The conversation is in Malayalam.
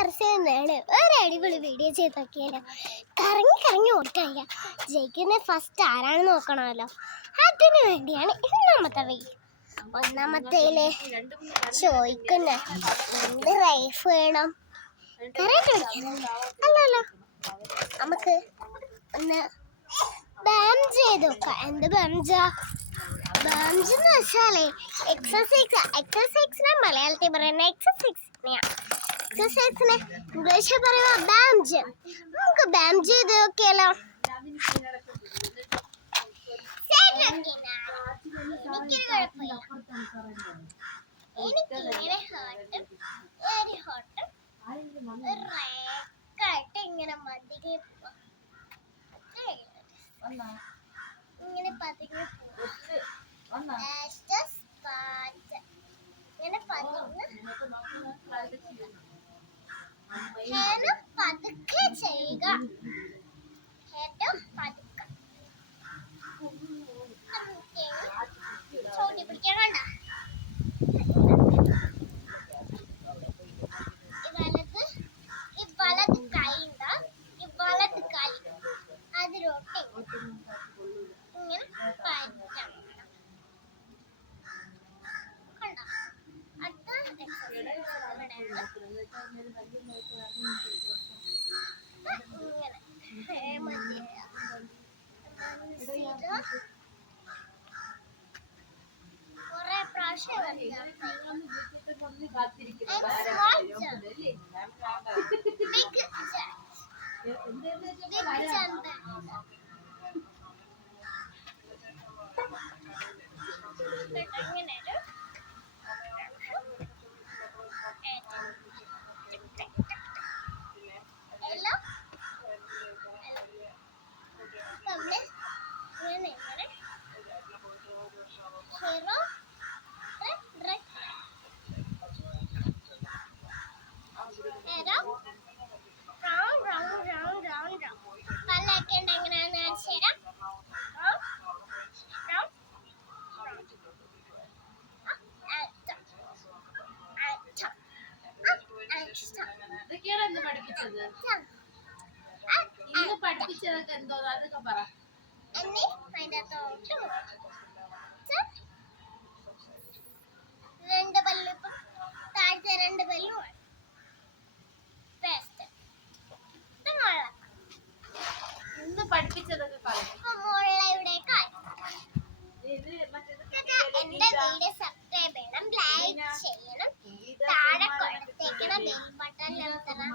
അർച്ചയാണ് ഒരു അടിപൊളി വീഡിയോ ചെയ്ത് നോക്കിയാലോ. കറങ്ങി കറങ്ങി ഓടിക്കഴിഞ്ഞ ജയിക്കുന്ന ഫസ്റ്റ് ആരാണെന്ന് നോക്കണമല്ലോ. അതിനു വേണ്ടിയാണ് ഒന്നാമത്തെ വീഡിയോ. ഒന്നാമത്തേല് ചോദിക്കുന്ന എന്ത് റൈഫ് വേണം, കറണ്ട് അല്ലല്ലോ, നമുക്ക് ഒന്ന് ബാം ചെയ്ത് നോക്കാം. എന്ത് ബാംജാ? ബാംജ് എന്ന് വെച്ചാലേ എക്സസൈസിനെ മലയാളത്തിൽ പറയുന്ന എക്സസൈസിനെ ഇംഗ്ലീഷിൽ പറയുക ബാംജ്. നമുക്ക് ബാം ചെയ്ത് നോക്കിയാലോ. ഇങ്ങനെ മതികെ ഇങ്ങനെ പതികെ പതുക്കെ ചെയ്യുക. ഏറ്റവും പതുക്കെ ചോട്ടി പിടിക്കാൻ വേണ്ട. ഈ വലത് കൈണ്ട ഈ വലത് കൈ അതിലോട്ട് ഇങ്ങനെ പറ്റാം. കണ്ടോ? അടുത്ത കുറെ പ്രാവശ്യം പഠിപ്പിച്ചതൊക്കെ എന്തോ അതൊക്കെ പറ. രണ്ട് പല്ല് താഴത്തെ രണ്ട് പല്ലും ഇന്ന് പഠിപ്പിച്ചതൊക്കെ മുള്ളയുടെ എന്റെ വീഡിയോ സബ്സ്ക്രൈബ് ചെയ്യണം, ലൈക്ക് ചെയ്യണം, താഴെ കൊടുത്തേക്കണം ബെൽ ബട്ടൺ അമർത്തണം.